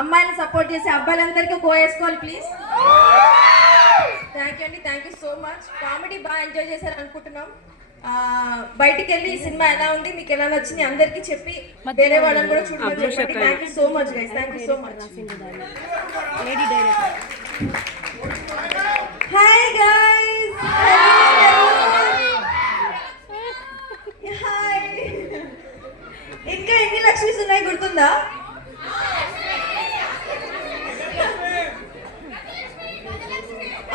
అమ్మాయిని సపోర్ట్ చేసి అబ్బాయిలందరికీ కోయేసుకోవాలి please. Thank you అండి, thank you so much. Comedy బాగా ఎంజాయ్ చేశారు అనుకుంటున్నాం. బయటికి వెళ్ళి ఈ సినిమా ఎలా ఉంది, మీకు ఎలా నచ్చింది అందరికీ చెప్పి వేరే వాళ్ళని కూడా చూడమని చెప్పండి. Thank you so much guys, thank you so much. Hi guys, hi. ఇంకా ఎన్ని లక్ష్మీస్ ఉన్నాయి గుర్తుందా?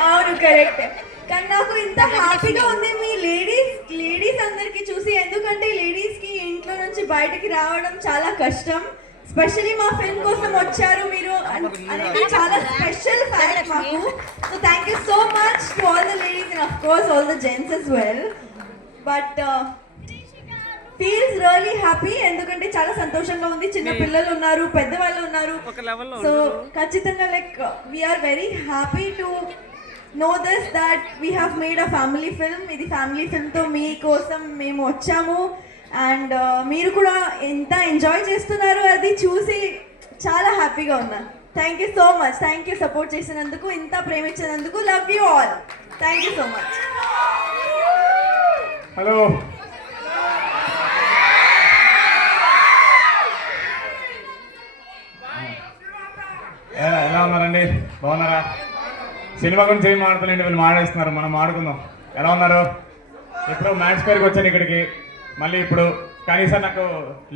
అవును, కరెక్ట్. కానీ నాకు ఇంత హ్యాపీగా ఉంది మీ లేడీస్ అందరికి చూసి. ఎందుకంటే లేడీస్ కి ఇంట్లో నుంచి బయటికి రావడం చాలా కష్టం. స్పెషల్లీ మా ఫిల్మ్ కోసం వచ్చారు మీరు అనేది చాలా స్పెషల్ ఫ్యాక్ట్ మాకు. So thank you so much to all the ladies and of course all the gents as well. But feels really happy. ఎందుకంటే చాలా సంతోషంగా ఉంది. చిన్న పిల్లలు ఉన్నారు, పెద్దవాళ్ళు ఉన్నారు. సో ఖచ్చితంగా like we are very happy to know this that we have made a family film. ఇది ఫ్యామిలీ ఫిల్మ్ తో మీకోసం మేము వచ్చాము. అండ్ మీరు కూడా ఎంత ఎంజాయ్ చేస్తున్నారు అది చూసి చాలా హ్యాపీగా ఉన్నాను. Thank you so much. Thank you support చేసినందుకు, ఇంత ప్రేమించినందుకు. Love you all. Thank you so much. Hello, ఎలా ఉన్నారండి? బాగున్నారా? సినిమా గురించి ఏం మాట్లాడలేండి, వీళ్ళు మాట్లాడిస్తున్నారు, మనం ఆడుకుందాం. ఎలా ఉన్నారు? ఎప్పుడో మ్యాచ్ పేరుకి వచ్చాను ఇక్కడికి, మళ్ళీ ఇప్పుడు కనీసం నాకు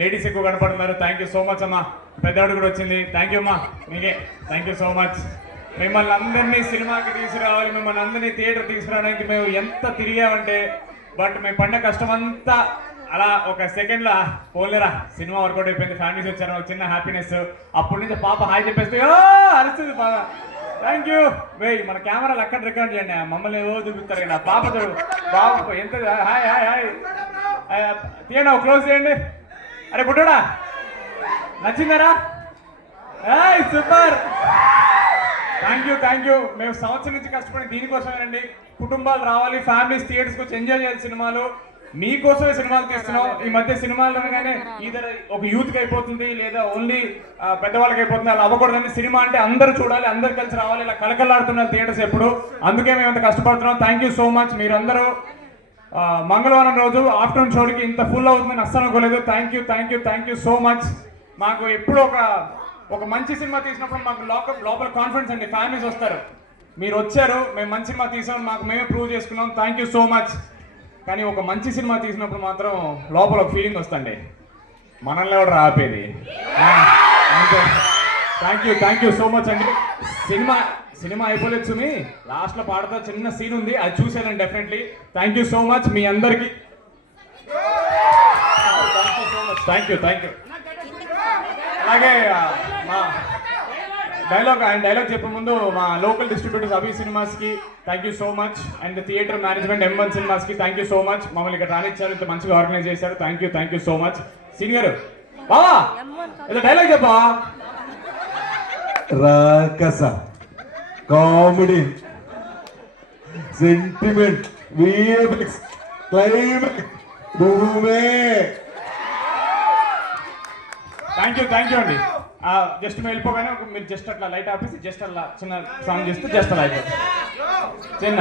లేడీస్ ఎక్కువ కనపడుతున్నారు. థ్యాంక్ యూ సో మచ్ అమ్మా. పెద్దవాడు కూడా వచ్చింది. థ్యాంక్ యూ అమ్మా, మీకే థ్యాంక్ యూ సో మచ్. మిమ్మల్ని అందరినీ సినిమాకి తీసుకురావాలి, మిమ్మల్ని అందరినీ థియేటర్ తీసుకురావడానికి మేము ఎంత తిరిగామంటే, బట్ మేము పడిన కష్టం అంతా అలా ఒక సెకండ్లో పోలేరా సినిమా వర్కౌట్ అయిపోయింది. ఫ్యామిలీస్ వచ్చారు, ఒక చిన్న హ్యాపీనెస్. అప్పటి నుంచి పాప హాయ్ చెప్పేస్తే అరుస్తుంది బాగా. Thank you. వెయ్, మన కెమెరాలు అక్కడ రికార్డ్ చేయండి, మమ్మల్ని ఏవో చూపిస్తారు కదా. పాప చూడు బాబు ఎంత హాయ్ హాయ్ హాయ్ తీయండి, క్లోజ్ చేయండి. అరే బుడ్డోడా, నచ్చిందరా? Super. Thank you, thank you. మేము సంవత్సరం నుంచి కష్టపడి దీనికోసమేనండి. కుటుంబాలు రావాలి, ఫ్యామిలీస్ థియేటర్స్కి వచ్చి ఎంజాయ్ చేయాలి సినిమాలు. మీకోసమే సినిమాలు తీస్తున్నాం. ఈ మధ్య సినిమాలు అనగానే ఈధర్ ఒక యూత్కి అయిపోతుంది, లేదా ఓన్లీ పెద్దవాళ్ళకి అయిపోతుంది. అలా అవ్వకూడదని సినిమా అంటే అందరూ చూడాలి, అందరు కలిసి రావాలి. ఇలా కలకలాడుతున్నారు థియేటర్స్ ఎప్పుడు. అందుకే మేము అంత కష్టపడుతున్నాం. Thank you so much. మీరందరూ మంగళవారం రోజు ఆఫ్టర్నూన్ షోకి ఇంత ఫుల్ అవుతుందని అస్సలు అనుకోలేదు. Thank you, thank you, thank you so much. మాకు ఎప్పుడు ఒక మంచి సినిమా తీసినప్పుడు మాకు లోపల కాన్ఫిడెన్స్ అండి. ఫ్యామిలీస్ వస్తారు, మీరు వచ్చారు, మేము మంచి సినిమా తీసాం, మాకు మేమే ప్రూవ్ చేసుకున్నాం. Thank you so much. కానీ ఒక మంచి సినిమా తీసినప్పుడు మాత్రం లోపల ఒక ఫీలింగ్ వస్తుంది, మనల్ని ఎవరు ఆపేది. థ్యాంక్ యూ సో మచ్ అండి. సినిమా అయిపోలేదు సుమి, లాస్ట్లో పాడతా చిన్న సీన్ ఉంది, అది చూసానండి definitely. Thank you so much మీ అందరికీ. Thank you. అలాగే మా డైలాగ్ చెప్పే ముందు మా లోకల్ డిస్ట్రిబ్యూటర్స్ అభి సినిమాస్కి thank you so much. And theatre management M1 సినిమాస్కి థ్యాంక్ యూ సో మచ్. మమ్మల్ని ఇక్కడ రానిచ్చారు, ఇంత మంచిగా ఆర్గనైజ్ చేశారు. Thank you so much. Senior బావా ఏదో డైలాగ్ చెప్పా. రాకస, కామెడీ, సెంటిమెంట్, విఎఫ్ఎక్స్, క్లైమాక్స్, భూమే. థ్యాంక్ యూ అండి. జస్ట్ మేము వెళ్ళిపోగానే మీరు జస్ట్ అట్లా లైట్ ఆపేసి జస్ట్ అలా చిన్న సాంగ్ చేస్తూ జస్ట్ అలా అయిపోతుంది చిన్న